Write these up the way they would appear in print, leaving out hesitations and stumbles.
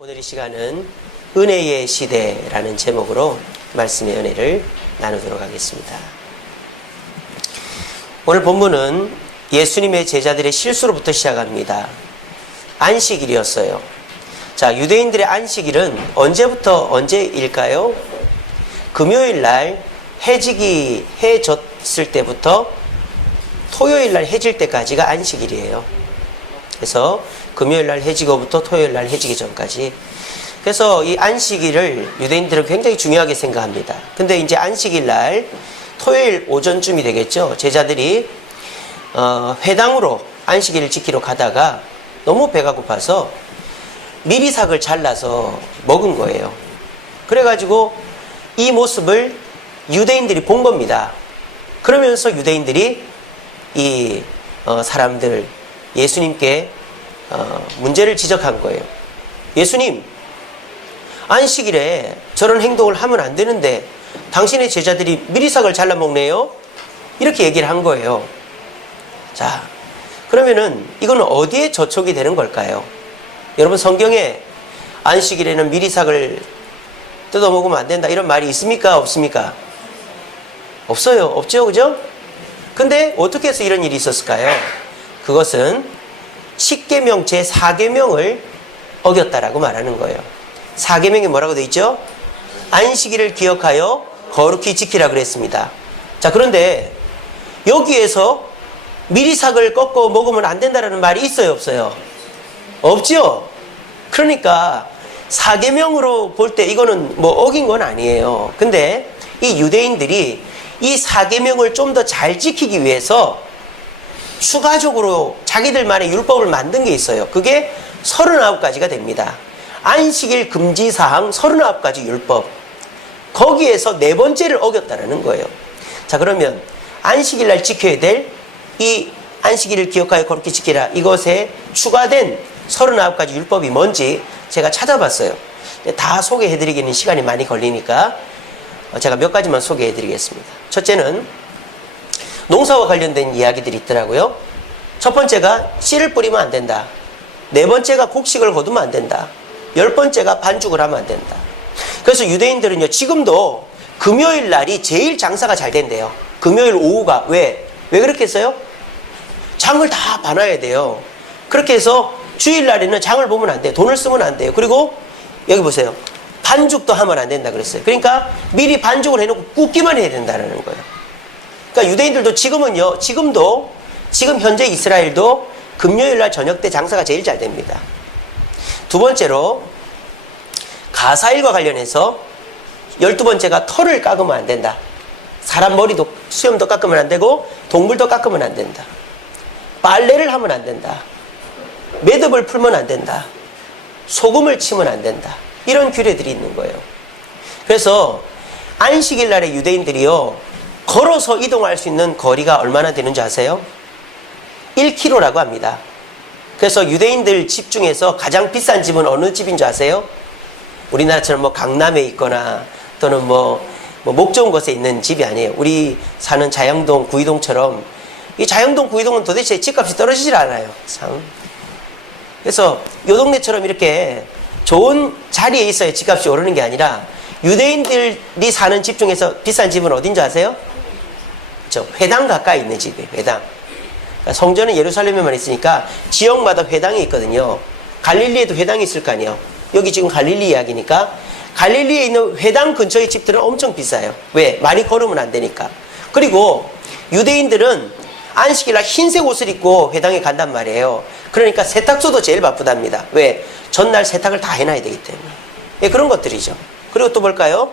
오늘 이 시간은 은혜의 시대라는 제목으로 말씀의 은혜를 나누도록 하겠습니다. 오늘 본문은 예수님의 제자들의 실수로부터 시작합니다. 안식일이었어요. 자, 유대인들의 안식일은 언제부터 언제일까요? 금요일 날 해졌을 때부터 토요일 날 해질 때까지가 안식일이에요. 그래서 금요일 날 해지고부터 토요일 날 해지기 전까지. 그래서 이 안식일을 유대인들은 굉장히 중요하게 생각합니다. 근데 이제 안식일 날 토요일 오전쯤이 되겠죠. 제자들이 회당으로 안식일을 지키러 가다가 너무 배가 고파서 미리삭을 잘라서 먹은 거예요. 그래가지고 이 모습을 유대인들이 본 겁니다. 그러면서 유대인들이 이 사람들 예수님께 문제를 지적한 거예요. 예수님, 안식일에 저런 행동을 하면 안 되는데 당신의 제자들이 미리삭을 잘라 먹네요? 이렇게 얘기를 한 거예요. 자, 그러면은 이거는 어디에 저촉이 되는 걸까요? 여러분, 성경에 안식일에는 미리삭을 뜯어 먹으면 안 된다 이런 말이 있습니까? 없습니까? 없어요. 없죠? 그죠? 근데 어떻게 해서 이런 일이 있었을까요? 그것은 10계명 제4계명을 어겼다라고 말하는 거예요. 4계명이 뭐라고 되어 있죠? 안식일을 기억하여 거룩히 지키라 그랬습니다. 자, 그런데 여기에서 미리삭을 꺾어 먹으면 안 된다는 말이 있어요, 없어요? 없죠? 그러니까 4계명으로 볼 때 이거는 뭐 어긴 건 아니에요. 근데 이 유대인들이 이 4계명을 좀 더 잘 지키기 위해서 추가적으로 자기들만의 율법을 만든 게 있어요. 그게 39가지가 됩니다. 안식일 금지사항 39가지 율법. 거기에서 네 번째를 어겼다는 거예요. 자, 그러면 안식일 날 지켜야 될 이 안식일을 기억하여 거룩히 지키라, 이것에 추가된 39가지 율법이 뭔지 제가 찾아봤어요. 다 소개해드리기는 시간이 많이 걸리니까 제가 몇 가지만 소개해드리겠습니다. 첫째는 농사와 관련된 이야기들이 있더라고요. 첫 번째가 씨를 뿌리면 안 된다. 네 번째가 곡식을 거두면 안 된다. 10번째가 반죽을 하면 안 된다. 그래서 유대인들은요, 지금도 금요일 날이 제일 장사가 잘 된대요. 금요일 오후가. 왜 그렇게 했어요? 장을 다 봐놔야 돼요. 그렇게 해서 주일 날에는 장을 보면 안 돼요. 돈을 쓰면 안 돼요. 그리고 여기 보세요. 반죽도 하면 안 된다 그랬어요. 그러니까 미리 반죽을 해놓고 굽기만 해야 된다는 거예요. 그러니까 유대인들도 지금 현재 이스라엘도 금요일 날 저녁 때 장사가 제일 잘 됩니다. 두 번째로 가사일과 관련해서 12번째가 털을 깎으면 안 된다. 사람 머리도 수염도 깎으면 안 되고 동물도 깎으면 안 된다. 빨래를 하면 안 된다. 매듭을 풀면 안 된다. 소금을 치면 안 된다. 이런 규례들이 있는 거예요. 그래서 안식일 날에 유대인들이요, 걸어서 이동할 수 있는 거리가 얼마나 되는지 아세요? 1km라고 합니다. 그래서 유대인들 집 중에서 가장 비싼 집은 어느 집인 줄 아세요? 우리나라처럼 뭐 강남에 있거나 또는 목 좋은 곳에 있는 집이 아니에요. 우리 사는 자영동, 구이동처럼, 이 자영동, 구이동은 도대체 집값이 떨어지질 않아요. 참. 그래서 요 동네처럼 이렇게 좋은 자리에 있어야 집값이 오르는 게 아니라, 유대인들이 사는 집 중에서 비싼 집은 어딘지 아세요? 회당 가까이 있는 집이에요. 회당. 그러니까 성전은 예루살렘에만 있으니까 지역마다 회당이 있거든요. 갈릴리에도 회당이 있을 거 아니에요. 여기 지금 갈릴리 이야기니까 갈릴리에 있는 회당 근처의 집들은 엄청 비싸요. 왜? 많이 걸으면 안 되니까. 그리고 유대인들은 안식일날 흰색 옷을 입고 회당에 간단 말이에요. 그러니까 세탁소도 제일 바쁘답니다. 왜? 전날 세탁을 다 해놔야 되기 때문에. 예, 그런 것들이죠. 그리고 또 볼까요?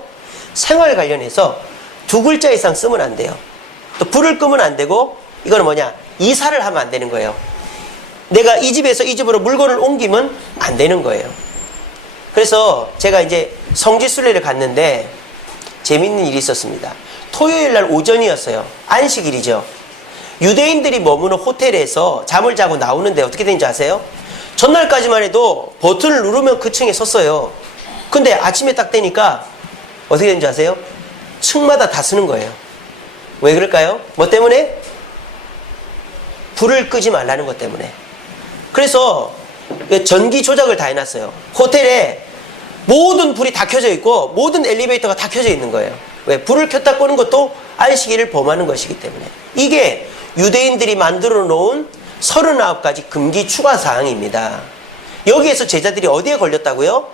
생활 관련해서 2글자 이상 쓰면 안 돼요. 또 불을 끄면 안 되고, 이거는 뭐냐? 이사를 하면 안 되는 거예요. 내가 이 집에서 이 집으로 물건을 옮기면 안 되는 거예요. 그래서 제가 이제 성지순례를 갔는데 재밌는 일이 있었습니다. 토요일 날 오전이었어요. 안식일이죠. 유대인들이 머무는 호텔에서 잠을 자고 나오는데 어떻게 되는지 아세요? 전날까지만 해도 버튼을 누르면 그 층에 섰어요. 근데 아침에 딱 되니까 어떻게 되는지 아세요? 층마다 다 쓰는 거예요. 왜 그럴까요? 뭐 때문에? 불을 끄지 말라는 것 때문에. 그래서 전기 조작을 다 해놨어요. 호텔에 모든 불이 다 켜져 있고 모든 엘리베이터가 다 켜져 있는 거예요. 왜? 불을 켰다 끄는 것도 안식일을 범하는 것이기 때문에. 이게 유대인들이 만들어 놓은 39가지 금기 추가 사항입니다. 여기에서 제자들이 어디에 걸렸다고요?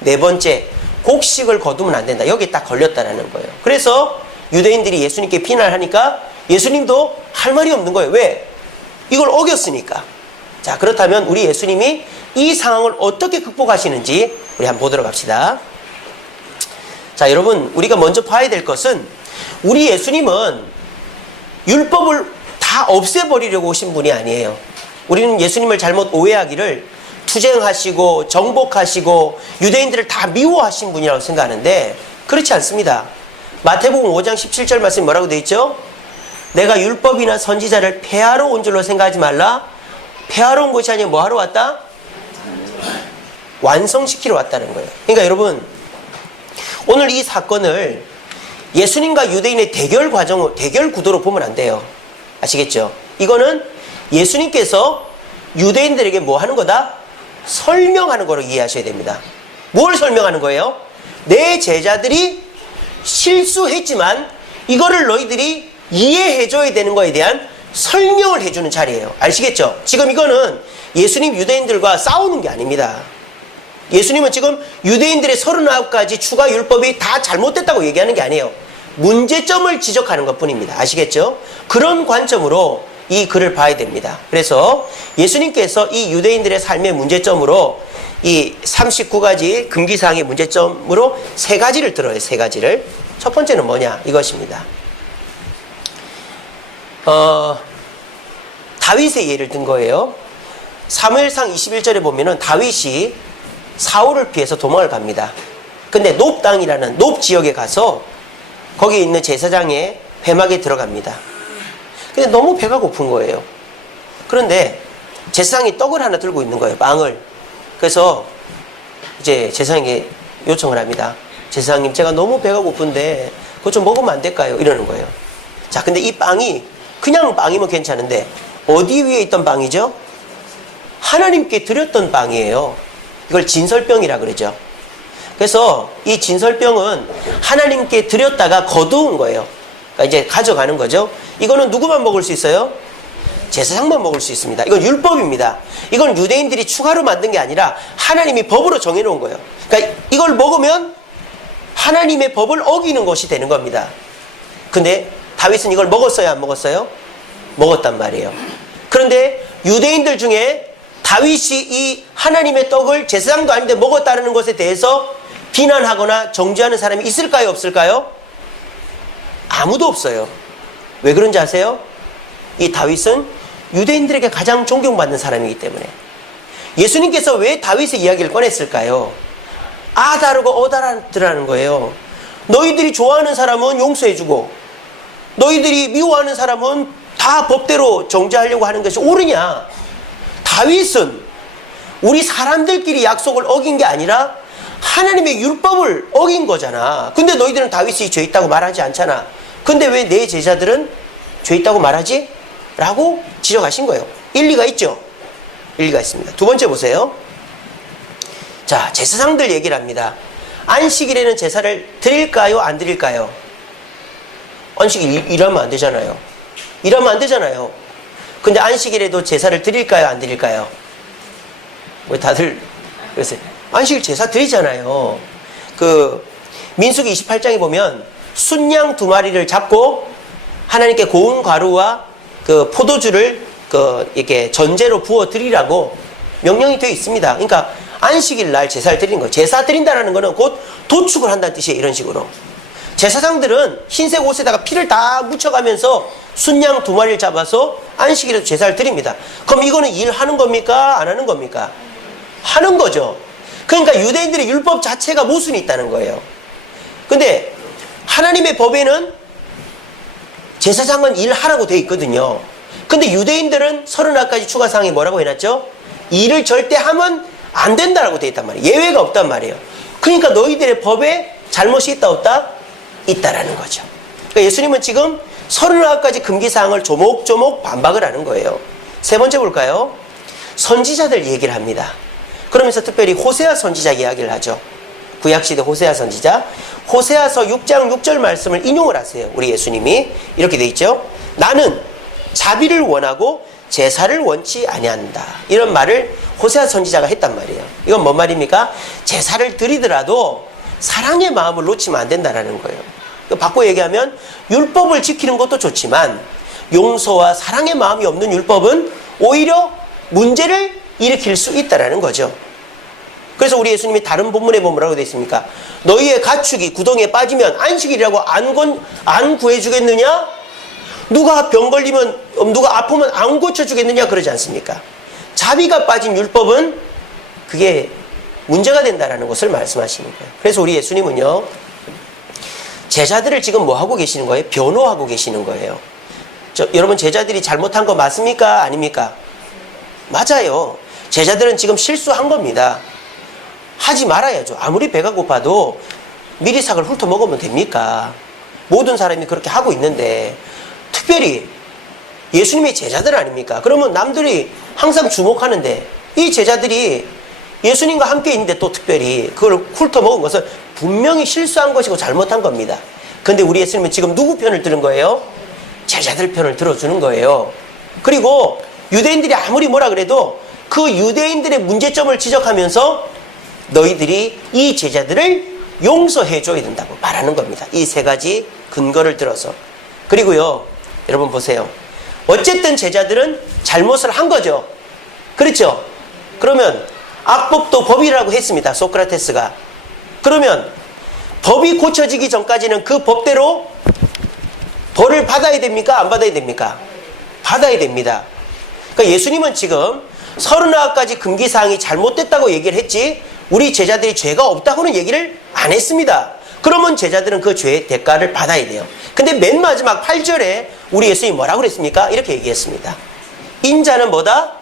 네 번째, 곡식을 거두면 안 된다. 여기에 딱 걸렸다라는 거예요. 그래서 유대인들이 예수님께 비난을 하니까 예수님도 할 말이 없는 거예요. 왜? 이걸 어겼으니까. 자, 그렇다면 우리 예수님이 이 상황을 어떻게 극복하시는지 우리 한번 보도록 합시다. 자, 여러분, 우리가 먼저 봐야 될 것은 우리 예수님은 율법을 다 없애버리려고 오신 분이 아니에요. 우리는 예수님을 잘못 오해하기를 투쟁하시고 정복하시고 유대인들을 다 미워하신 분이라고 생각하는데 그렇지 않습니다. 마태복음 5장 17절 말씀이 뭐라고 되어 있죠? 내가 율법이나 선지자를 폐하러 온 줄로 생각하지 말라. 폐하러 온 것이 아니라 뭐 하러 왔다? 완성시키러 왔다는 거예요. 그러니까 여러분, 오늘 이 사건을 예수님과 유대인의 대결 구도로 보면 안 돼요. 아시겠죠? 이거는 예수님께서 유대인들에게 뭐 하는 거다? 설명하는 거로 이해하셔야 됩니다. 뭘 설명하는 거예요? 내 제자들이 실수했지만 이거를 너희들이 이해해줘야 되는 거에 대한 설명을 해주는 자리예요. 아시겠죠? 지금 이거는 예수님 유대인들과 싸우는 게 아닙니다. 예수님은 지금 유대인들의 39가지 추가 율법이 다 잘못됐다고 얘기하는 게 아니에요. 문제점을 지적하는 것 뿐입니다. 아시겠죠? 그런 관점으로 이 글을 봐야 됩니다. 그래서 예수님께서 이 유대인들의 삶의 문제점으로 이 39가지 금기사항의 문제점으로 세 가지를 들어요. 세 가지를. 첫 번째는 뭐냐? 이것입니다. 다윗의 예를 든 거예요. 사무엘상 21절에 보면은 다윗이 사울을 피해서 도망을 갑니다. 근데 높 땅이라는 높 지역에 가서 거기에 있는 제사장의 회막에 들어갑니다. 근데 너무 배가 고픈 거예요. 그런데 제사장이 떡을 하나 들고 있는 거예요. 빵을. 그래서 이제 제사장에게 요청을 합니다. 제사장님, 제가 너무 배가 고픈데 그거 좀 먹으면 안 될까요? 이러는 거예요. 자, 근데 이 빵이 그냥 빵이면 괜찮은데 어디 위에 있던 빵이죠? 하나님께 드렸던 빵이에요. 이걸 진설병이라 그러죠. 그래서 이 진설병은 하나님께 드렸다가 거두은 거예요. 그러니까 이제 가져가는 거죠. 이거는 누구만 먹을 수 있어요? 제사장만 먹을 수 있습니다. 이건 율법입니다. 이건 유대인들이 추가로 만든 게 아니라 하나님이 법으로 정해놓은 거예요. 그러니까 이걸 먹으면 하나님의 법을 어기는 것이 되는 겁니다. 근데 다윗은 이걸 먹었어요? 안 먹었어요? 먹었단 말이에요. 그런데 유대인들 중에 다윗이 이 하나님의 떡을 제사장도 아닌데 먹었다는 것에 대해서 비난하거나 정죄하는 사람이 있을까요? 없을까요? 아무도 없어요. 왜 그런지 아세요? 이 다윗은 유대인들에게 가장 존경받는 사람이기 때문에. 예수님께서 왜 다윗의 이야기를 꺼냈을까요? 아다르고 어다르라는 거예요. 너희들이 좋아하는 사람은 용서해주고 너희들이 미워하는 사람은 다 법대로 정죄하려고 하는 것이 옳으냐? 다윗은 우리 사람들끼리 약속을 어긴 게 아니라 하나님의 율법을 어긴 거잖아. 근데 너희들은 다윗이 죄 있다고 말하지 않잖아. 근데 왜 내 제자들은 죄 있다고 말하지? 라고 지적하신 거예요. 일리가 있죠? 일리가 있습니다. 두 번째 보세요. 자, 제사장들 얘기를 합니다. 안식일에는 제사를 드릴까요? 안 드릴까요? 안식일 일하면 안 되잖아요. 일하면 안 되잖아요. 근데 안식일에도 제사를 드릴까요? 안 드릴까요? 왜 다들 그랬어요? 안식일 제사 드리잖아요. 민수기 28장에 보면 순양 2마리를 잡고 하나님께 고운 가루와 포도주를 이렇게 전제로 부어 드리라고 명령이 되어 있습니다. 그러니까 안식일 날 제사를 드리는 거예요. 제사 드린다는 거는 곧 도축을 한다는 뜻이에요. 이런 식으로. 제사장들은 흰색 옷에다가 피를 다 묻혀가면서 순양 2마리를 잡아서 안식일에도 제사를 드립니다. 그럼 이거는 일하는 겁니까? 안 하는 겁니까? 하는 거죠. 그러니까 유대인들의 율법 자체가 모순이 있다는 거예요. 근데 하나님의 법에는 제사장은 일하라고 되어 있거든요. 근데 유대인들은 39가지 추가사항에 뭐라고 해놨죠? 일을 절대 하면 안 된다라고 되어 있단 말이에요. 예외가 없단 말이에요. 그러니까 너희들의 법에 잘못이 있다 없다? 있다라는 거죠. 그러니까 예수님은 지금 39가지 금기사항을 조목조목 반박을 하는 거예요. 세 번째 볼까요? 선지자들 얘기를 합니다. 그러면서 특별히 호세아 선지자 이야기를 하죠. 구약시대 호세아 선지자. 호세아서 6장 6절 말씀을 인용을 하세요. 우리 예수님이 이렇게 돼 있죠. 나는 자비를 원하고 제사를 원치 아니한다. 이런 말을 호세아 선지자가 했단 말이에요. 이건 뭔 말입니까? 제사를 드리더라도 사랑의 마음을 놓치면 안 된다는 거예요. 바꿔 얘기하면 율법을 지키는 것도 좋지만 용서와 사랑의 마음이 없는 율법은 오히려 문제를 일으킬 수 있다는 거죠. 그래서 우리 예수님이 다른 본문에 보면 뭐라고 되어 있습니까? 너희의 가축이 구덩이에 빠지면 안식일이라고 안 구해주겠느냐? 누가 병 걸리면, 누가 아프면 안 고쳐주겠느냐? 그러지 않습니까? 자비가 빠진 율법은 그게 문제가 된다는 것을 말씀하시는 거예요. 그래서 우리 예수님은요, 제자들을 지금 뭐 하고 계시는 거예요? 변호하고 계시는 거예요. 여러분, 제자들이 잘못한 거 맞습니까? 아닙니까? 맞아요. 제자들은 지금 실수한 겁니다. 하지 말아야죠. 아무리 배가 고파도 미리삭을 훑어 먹으면 됩니까? 모든 사람이 그렇게 하고 있는데, 특별히 예수님의 제자들 아닙니까? 그러면 남들이 항상 주목하는데, 이 제자들이 예수님과 함께 있는데 또 특별히 그걸 훑어 먹은 것은 분명히 실수한 것이고 잘못한 겁니다. 근데 우리 예수님은 지금 누구 편을 들은 거예요? 제자들 편을 들어주는 거예요. 그리고 유대인들이 아무리 뭐라 그래도 그 유대인들의 문제점을 지적하면서 너희들이 이 제자들을 용서해 줘야 된다고 말하는 겁니다. 이 세 가지 근거를 들어서. 그리고요, 여러분 보세요. 어쨌든 제자들은 잘못을 한 거죠. 그렇죠? 그러면 악법도 법이라고 했습니다. 소크라테스가. 그러면 법이 고쳐지기 전까지는 그 법대로 벌을 받아야 됩니까? 안 받아야 됩니까? 받아야 됩니다. 그러니까 예수님은 지금 39가지 금기사항이 잘못됐다고 얘기를 했지 우리 제자들이 죄가 없다고는 얘기를 안 했습니다. 그러면 제자들은 그 죄의 대가를 받아야 돼요. 근데 맨 마지막 8절에 우리 예수님이 뭐라고 그랬습니까? 이렇게 얘기했습니다. 인자는 뭐다?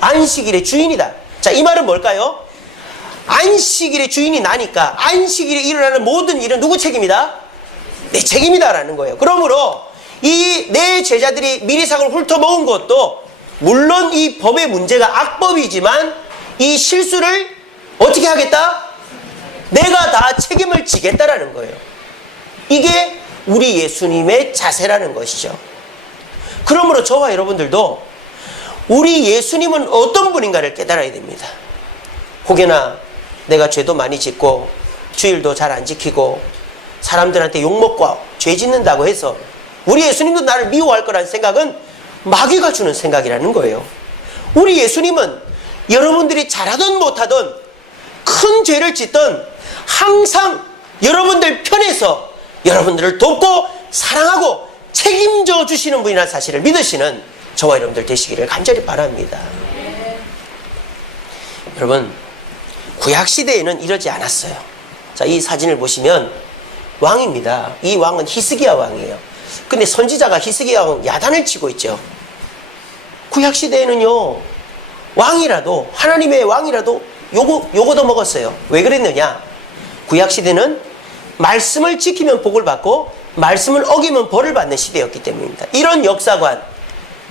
안식일의 주인이다. 자, 이 말은 뭘까요? 안식일의 주인이 나니까 안식일에 일어나는 모든 일은 누구 책임이다? 내 책임이다라는 거예요. 그러므로 이 내 제자들이 미리삭을 훑어먹은 것도 물론 이 법의 문제가 악법이지만 이 실수를 어떻게 하겠다? 내가 다 책임을 지겠다라는 거예요. 이게 우리 예수님의 자세라는 것이죠. 그러므로 저와 여러분들도 우리 예수님은 어떤 분인가를 깨달아야 됩니다. 혹여나 내가 죄도 많이 짓고 주일도 잘 안 지키고 사람들한테 욕먹고 죄 짓는다고 해서 우리 예수님도 나를 미워할 거라는 생각은 마귀가 주는 생각이라는 거예요. 우리 예수님은 여러분들이 잘하든 못하든 큰 죄를 짓든 항상 여러분들 편에서 여러분들을 돕고 사랑하고 책임져 주시는 분이라는 사실을 믿으시는 저와 여러분들 되시기를 간절히 바랍니다. 여러분, 구약시대에는 이러지 않았어요. 자, 이 사진을 보시면 왕입니다. 이 왕은 히스기야 왕이에요. 근데 선지자가 히스기야 왕 야단을 치고 있죠. 구약시대에는요, 왕이라도, 하나님의 왕이라도 요거도 먹었어요. 왜 그랬느냐? 구약시대는 말씀을 지키면 복을 받고 말씀을 어기면 벌을 받는 시대였기 때문입니다. 이런 역사관,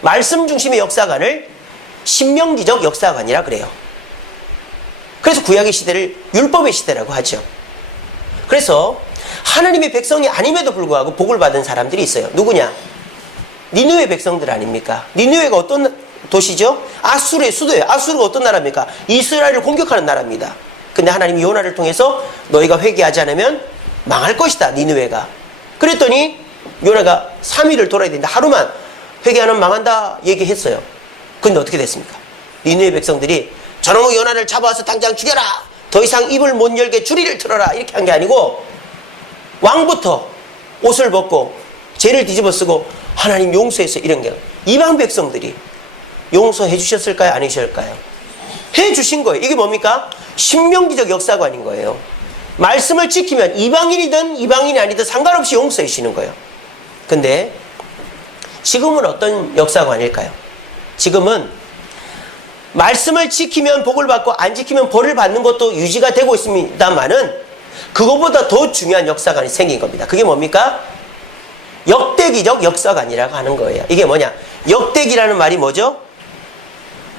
말씀 중심의 역사관을 신명기적 역사관이라 그래요. 그래서 구약의 시대를 율법의 시대라고 하죠. 그래서 하나님의 백성이 아님에도 불구하고 복을 받은 사람들이 있어요. 누구냐? 니느웨 백성들 아닙니까? 니느웨가 어떤 도시죠? 아수르의 수도예요. 아수르가 어떤 나라입니까? 이스라엘을 공격하는 나라입니다. 근데 하나님이 요나를 통해서 너희가 회개하지 않으면 망할 것이다, 니느웨가. 그랬더니 요나가 3일을 돌아야 된다. 하루만 회개하면 망한다 얘기했어요. 근데 어떻게 됐습니까? 니느웨 백성들이 저놈의 요나를 잡아와서 당장 죽여라! 더 이상 입을 못 열게 주리를 틀어라! 이렇게 한 게 아니고 왕부터 옷을 벗고 죄를 뒤집어 쓰고 하나님 용서해서 이런 게 이방 백성들이 용서해 주셨을까요? 안 해주셨을까요? 해 주신 거예요. 이게 뭡니까? 신명기적 역사관인 거예요. 말씀을 지키면 이방인이든 이방인이 아니든 상관없이 용서해 주시는 거예요. 근데 지금은 어떤 역사관일까요? 지금은 말씀을 지키면 복을 받고 안 지키면 벌을 받는 것도 유지가 되고 있습니다만은 그것보다 더 중요한 역사관이 생긴 겁니다. 그게 뭡니까? 역대기적 역사관이라고 하는 거예요. 이게 뭐냐? 역대기라는 말이 뭐죠?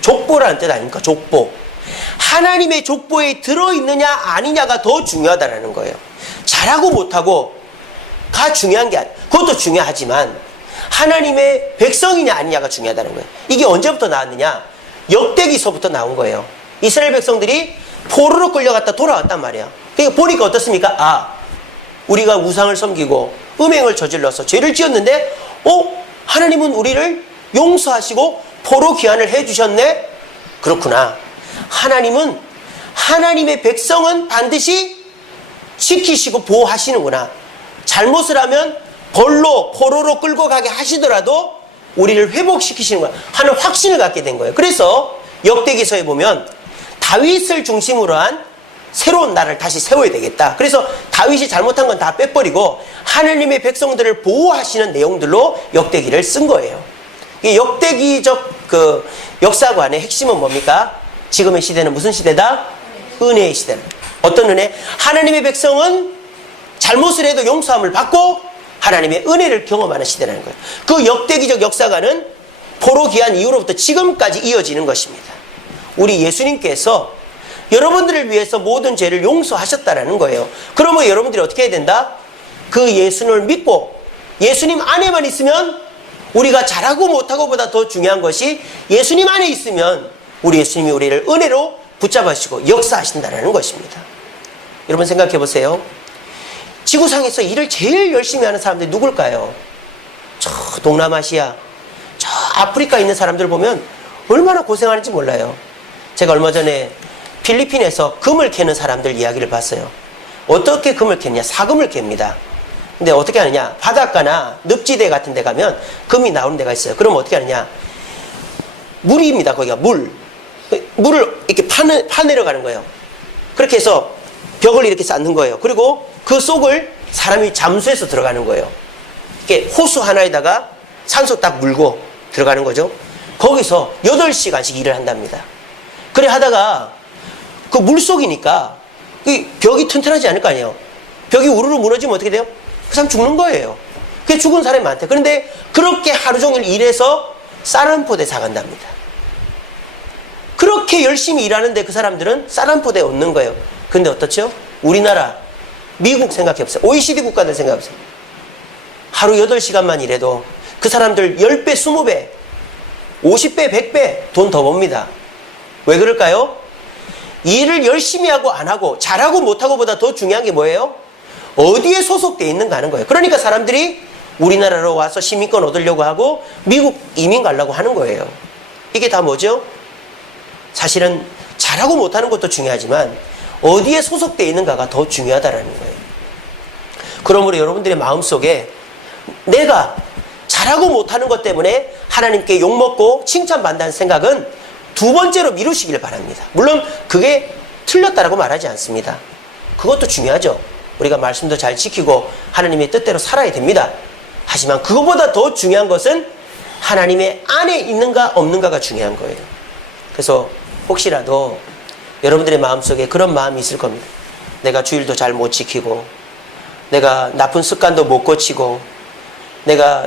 족보라는 뜻 아닙니까? 족보. 하나님의 족보에 들어있느냐 아니냐가 더 중요하다는 거예요. 잘하고 못하고가 중요한 게 아니에요. 그것도 중요하지만 하나님의 백성이냐 아니냐가 중요하다는 거예요. 이게 언제부터 나왔느냐? 역대기서부터 나온 거예요. 이스라엘 백성들이 포로로 끌려갔다 돌아왔단 말이야. 그러니까 보니까 어떻습니까? 우리가 우상을 섬기고 음행을 저질러서 죄를 지었는데 하나님은 우리를 용서하시고 포로 귀환을 해주셨네? 그렇구나. 하나님은 하나님의 백성은 반드시 지키시고 보호하시는구나. 잘못을 하면 벌로 포로로 끌고 가게 하시더라도 우리를 회복시키시는 거야 하는 확신을 갖게 된 거예요. 그래서 역대기서에 보면 다윗을 중심으로 한 새로운 나라를 다시 세워야 되겠다. 그래서 다윗이 잘못한 건 다 빼버리고 하나님의 백성들을 보호하시는 내용들로 역대기를 쓴 거예요. 이 역대기적 그 역사관의 핵심은 뭡니까? 지금의 시대는 무슨 시대다? 은혜의 시대다. 어떤 은혜? 하나님의 백성은 잘못을 해도 용서함을 받고 하나님의 은혜를 경험하는 시대라는 거예요. 그 역대기적 역사관은 포로 귀환 이후로부터 지금까지 이어지는 것입니다. 우리 예수님께서 여러분들을 위해서 모든 죄를 용서하셨다라는 거예요. 그러면 여러분들이 어떻게 해야 된다? 그 예수님을 믿고 예수님 안에만 있으면 우리가 잘하고 못하고 보다 더 중요한 것이 예수님 안에 있으면 우리 예수님이 우리를 은혜로 붙잡으시고 역사하신다는 것입니다. 여러분 생각해 보세요. 지구상에서 일을 제일 열심히 하는 사람들이 누굴까요? 저 동남아시아, 저 아프리카에 있는 사람들 보면 얼마나 고생하는지 몰라요. 제가 얼마 전에 필리핀에서 금을 캐는 사람들 이야기를 봤어요. 어떻게 금을 캐느냐? 사금을 캡니다. 근데 어떻게 하느냐? 바닷가나 늪지대 같은 데 가면 금이 나오는 데가 있어요. 그럼 어떻게 하느냐? 물입니다. 거기가 물을 이렇게 파내려가는 거예요. 그렇게 해서 벽을 이렇게 쌓는 거예요. 그리고 그 속을 사람이 잠수해서 들어가는 거예요. 이렇게 호수 하나에다가 산소 딱 물고 들어가는 거죠. 거기서 8시간씩 일을 한답니다. 그래 하다가 그 물속이니까 이 벽이 튼튼하지 않을 거 아니에요. 벽이 우르르 무너지면 어떻게 돼요? 그 사람 죽는 거예요. 그게 죽은 사람이 많대. 그런데 그렇게 하루 종일 일해서 쌀 한 포대 사간답니다. 그렇게 열심히 일하는데 그 사람들은 쌀 한 포대 얻는 거예요. 근데 어떻죠? 우리나라, 미국 생각해보세요. OECD 국가들 생각해보세요. 하루 8시간만 일해도 그 사람들 10배, 20배, 50배, 100배 돈 더 법니다. 왜 그럴까요? 일을 열심히 하고 안 하고 잘하고 못하고 보다 더 중요한 게 뭐예요? 어디에 소속되어 있는가 하는 거예요. 그러니까 사람들이 우리나라로 와서 시민권 얻으려고 하고 미국 이민 가려고 하는 거예요. 이게 다 뭐죠? 사실은 잘하고 못하는 것도 중요하지만 어디에 소속되어 있는가가 더 중요하다는 거예요. 그러므로 여러분들의 마음속에 내가 잘하고 못하는 것 때문에 하나님께 욕먹고 칭찬받는다는 생각은 두 번째로 미루시길 바랍니다. 물론 그게 틀렸다라고 말하지 않습니다. 그것도 중요하죠. 우리가 말씀도 잘 지키고 하나님의 뜻대로 살아야 됩니다. 하지만 그것보다 더 중요한 것은 하나님의 안에 있는가 없는가가 중요한 거예요. 그래서 혹시라도 여러분들의 마음속에 그런 마음이 있을 겁니다. 내가 주일도 잘 못 지키고 내가 나쁜 습관도 못 고치고 내가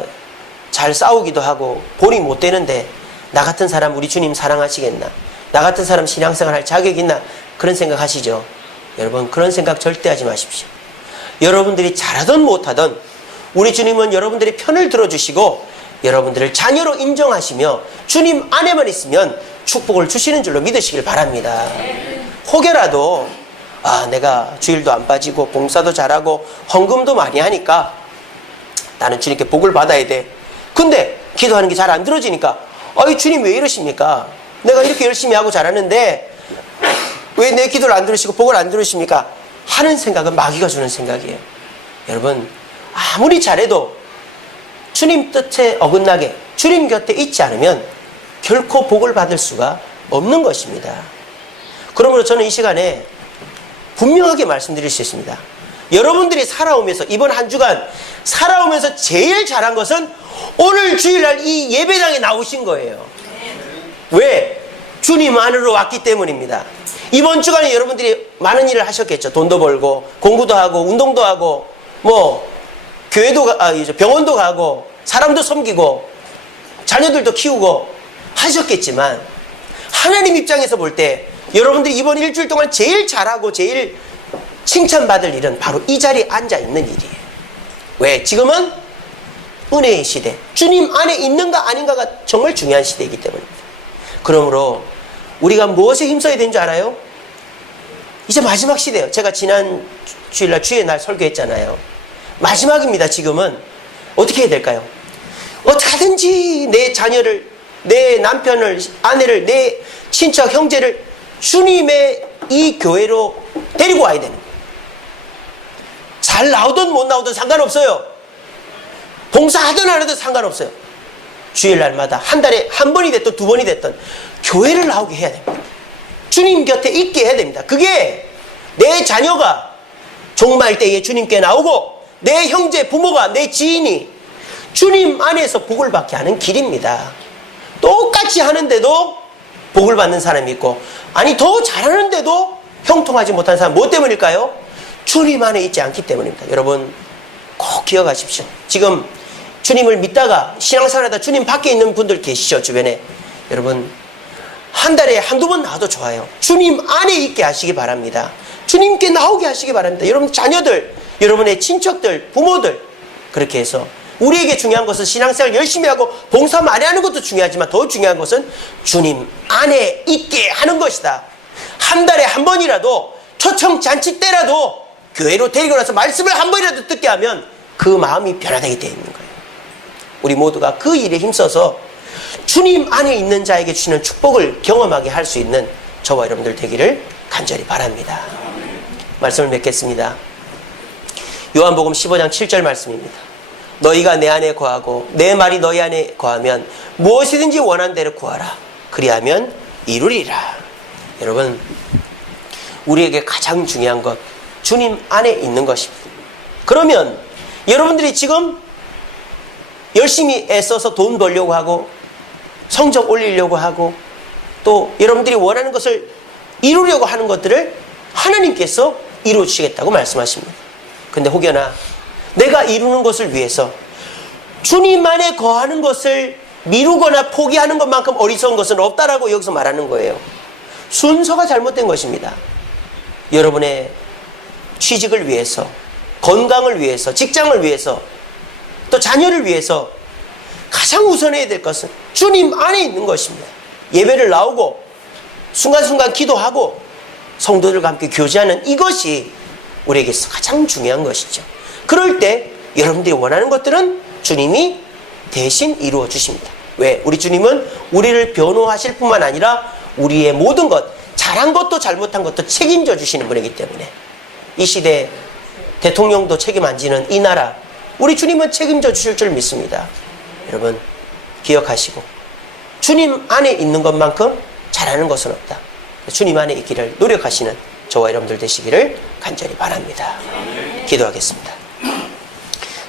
잘 싸우기도 하고 본이 못 되는데 나 같은 사람 우리 주님 사랑하시겠나? 나 같은 사람 신앙생활 할 자격이 있나? 그런 생각 하시죠? 여러분 그런 생각 절대 하지 마십시오. 여러분들이 잘하든 못하든 우리 주님은 여러분들의 편을 들어주시고 여러분들을 자녀로 인정하시며 주님 안에만 있으면 축복을 주시는 줄로 믿으시길 바랍니다. 혹여라도 내가 주일도 안 빠지고 봉사도 잘하고 헌금도 많이 하니까 나는 주님께 복을 받아야 돼. 근데 기도하는 게 잘 안 들어지니까 주님 왜 이러십니까? 내가 이렇게 열심히 하고 잘하는데 왜 내 기도를 안 들으시고 복을 안 들으십니까? 하는 생각은 마귀가 주는 생각이에요. 여러분 아무리 잘해도 주님 뜻에 어긋나게 주님 곁에 있지 않으면 결코 복을 받을 수가 없는 것입니다. 그러므로 저는 이 시간에 분명하게 말씀드릴 수 있습니다. 여러분들이 살아오면서 이번 한 주간 살아오면서 제일 잘한 것은 오늘 주일날 이 예배당에 나오신 거예요. 왜? 주님 안으로 왔기 때문입니다. 이번 주간에 여러분들이 많은 일을 하셨겠죠. 돈도 벌고 공부도 하고 운동도 하고 교회도 병원도 가고 사람도 섬기고 자녀들도 키우고 하셨겠지만 하나님 입장에서 볼 때 여러분들이 이번 일주일 동안 제일 잘하고 제일 칭찬받을 일은 바로 이 자리에 앉아 있는 일이에요. 왜? 지금은 은혜의 시대, 주님 안에 있는가 아닌가가 정말 중요한 시대이기 때문입니다. 그러므로 우리가 무엇에 힘써야 되는 줄 알아요? 이제 마지막 시대예요. 제가 지난 주일날 주의 날 설교했잖아요. 마지막입니다. 지금은 어떻게 해야 될까요? 어떻게든지 내 자녀를, 내 남편을, 아내를, 내 친척, 형제를 주님의 이 교회로 데리고 와야 되는 거예요. 잘 나오든 못 나오든 상관없어요. 봉사하든 안 하든 상관없어요. 주일날마다 한 달에 한 번이 됐든 두 번이 됐든 교회를 나오게 해야 됩니다. 주님 곁에 있게 해야 됩니다. 그게 내 자녀가 종말 때에 주님께 나오고 내 형제, 부모가, 내 지인이 주님 안에서 복을 받게 하는 길입니다. 똑같이 하는데도 복을 받는 사람이 있고, 아니 더 잘하는데도 형통하지 못한 사람, 뭐 때문일까요? 주님 안에 있지 않기 때문입니다. 여러분 꼭 기억하십시오. 지금 주님을 믿다가 신앙생활하다 주님 밖에 있는 분들 계시죠, 주변에. 여러분 한 달에 한두 번 나와도 좋아요. 주님 안에 있게 하시기 바랍니다. 주님께 나오게 하시기 바랍니다. 여러분 자녀들, 여러분의 친척들, 부모들, 그렇게 해서 우리에게 중요한 것은 신앙생활 열심히 하고 봉사 많이 하는 것도 중요하지만 더 중요한 것은 주님 안에 있게 하는 것이다. 한 달에 한 번이라도 초청잔치 때라도 교회로 데리고 나서 말씀을 한 번이라도 듣게 하면 그 마음이 변화되게 되어 있는 거예요. 우리 모두가 그 일에 힘써서 주님 안에 있는 자에게 주시는 축복을 경험하게 할 수 있는 저와 여러분들 되기를 간절히 바랍니다. 말씀을 맺겠습니다. 요한복음 15장 7절 말씀입니다. 너희가 내 안에 거하고 내 말이 너희 안에 거하면 무엇이든지 원하는 대로 구하라. 그리하면 이루리라. 여러분 우리에게 가장 중요한 것 주님 안에 있는 것입니다. 그러면 여러분들이 지금 열심히 애써서 돈 벌려고 하고 성적 올리려고 하고 또 여러분들이 원하는 것을 이루려고 하는 것들을 하나님께서 이루어 주시겠다고 말씀하십니다. 근데 혹여나 내가 이루는 것을 위해서 주님 안에 거하는 것을 미루거나 포기하는 것만큼 어리석은 것은 없다라고 여기서 말하는 거예요. 순서가 잘못된 것입니다. 여러분의 취직을 위해서, 건강을 위해서, 직장을 위해서, 또 자녀를 위해서 가장 우선해야 될 것은 주님 안에 있는 것입니다. 예배를 나오고 순간순간 기도하고 성도들과 함께 교제하는 이것이 우리에게서 가장 중요한 것이죠. 그럴 때 여러분들이 원하는 것들은 주님이 대신 이루어 주십니다. 왜? 우리 주님은 우리를 변호하실 뿐만 아니라 우리의 모든 것, 잘한 것도 잘못한 것도 책임져 주시는 분이기 때문에 이 시대 대통령도 책임 안 지는 이 나라, 우리 주님은 책임져 주실 줄 믿습니다. 여러분 기억하시고 주님 안에 있는 것만큼 잘하는 것은 없다. 주님 안에 있기를 노력하시는 저와 여러분들 되시기를 간절히 바랍니다. 기도하겠습니다.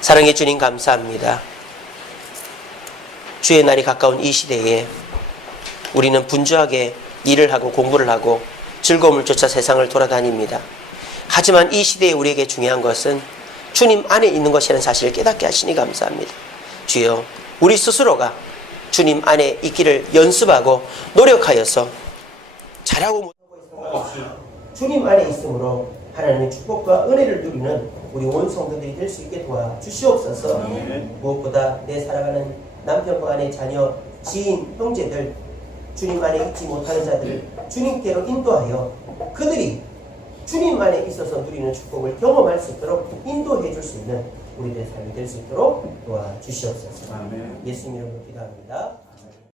사랑의 주님 감사합니다. 주의 날이 가까운 이 시대에 우리는 분주하게 일을 하고 공부를 하고 즐거움을 쫓아 세상을 돌아다닙니다. 하지만 이 시대에 우리에게 중요한 것은 주님 안에 있는 것이라는 사실을 깨닫게 하시니 감사합니다. 주여 우리 스스로가 주님 안에 있기를 연습하고 노력하여서 잘하고 못하고 있습니다. 주님 안에 있으므로 하나님의 축복과 은혜를 누리는 우리 온 성도들이 될 수 있게 도와주시옵소서. 무엇보다 내 살아가는 남편과 아내, 자녀, 지인, 형제들, 주님 안에 있지 못하는 자들을 주님께로 인도하여 그들이 주님 안에 있어서 누리는 축복을 경험할 수 있도록 인도해 줄 수 있는 우리들의 삶이 될 수 있도록 도와주시옵소서. 예수님 이름으로 기도합니다.